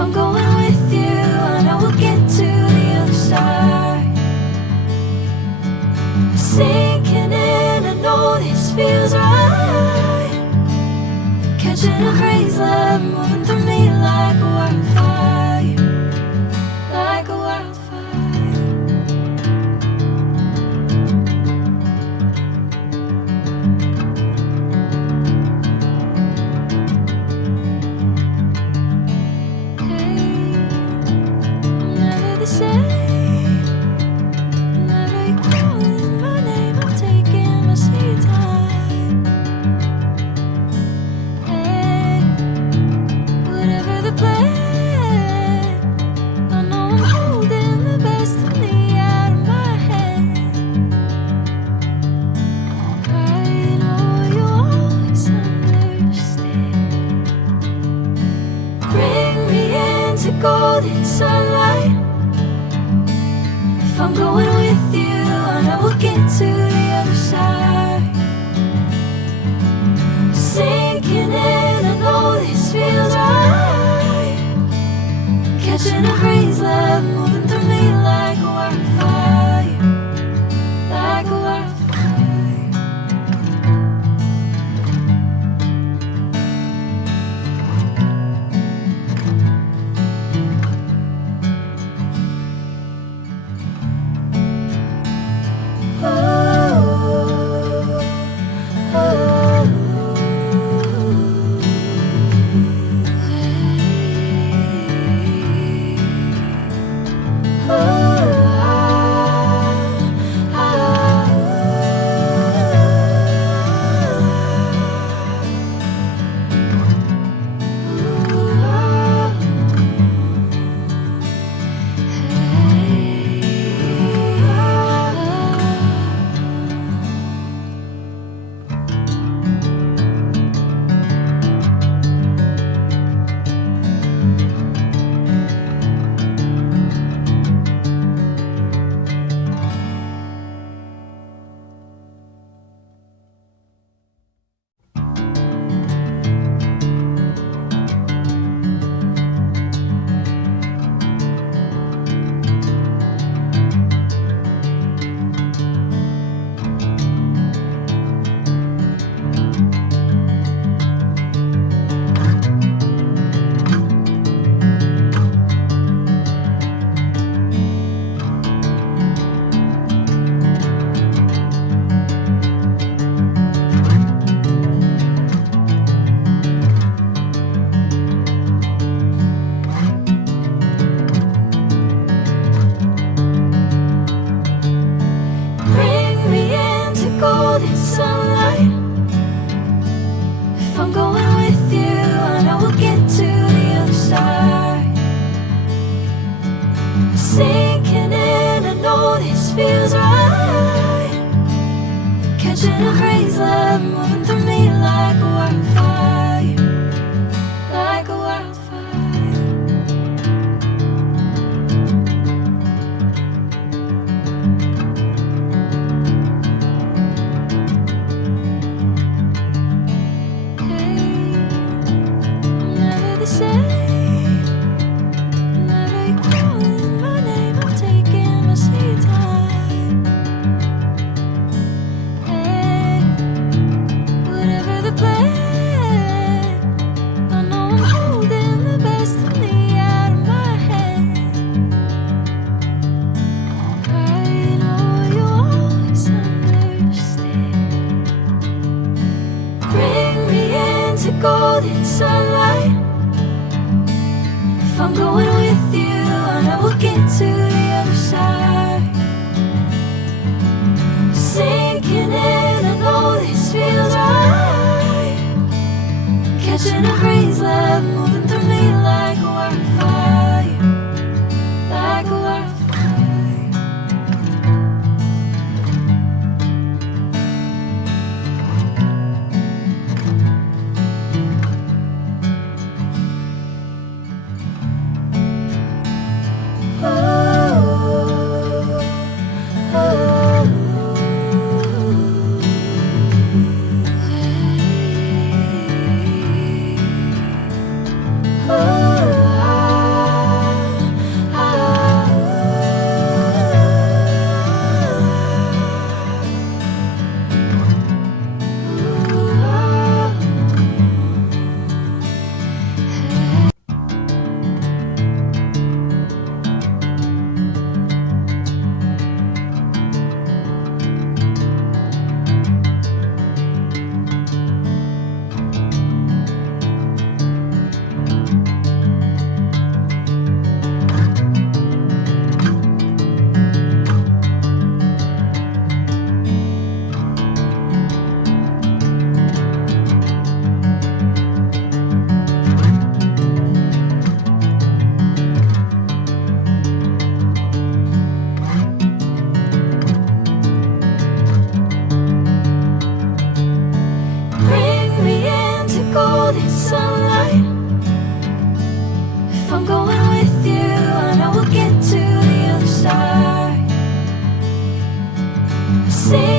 I'm going with you, I know we'll get to the other side. Sinking in, I know this feels right. Catching a crazy love, moving through me like a wildfire, like a wildfire. Hey, I'm never the same. Whenever you're calling my name, I'm taking my sweet time. Hey, whatever the plan, I know I'm holding the best of me out of my hand. I know you always understand. Bring me into golden sunlight. If I'm going with you, I know we'll get to the other side. Sinking in, I know this feels right. Catching a crazy love, moving through me like a wildfire, like a wildfire. Bring me into golden sunlight. If I'm going with you, I know we'll get to the other side. Sinking in, I know this feels right. Catching a crazy love, moving through me like a wildfire, like a wildfire. Hey, I'm never the same. Whenever you're calling my name, I'm taking my sweet time. Hey, whatever the plan, I know I'm holding the best of me out of my hand. I know you always understand. Bring me into golden sunlight. If I'm going with you, I know we'll get to the other side. Sinking in, I know this feels right. Catching a crazy love, moving through me like a wildfire, like a wildfire. golden sunlight. If I'm going with you, I know we'll get to the other side. See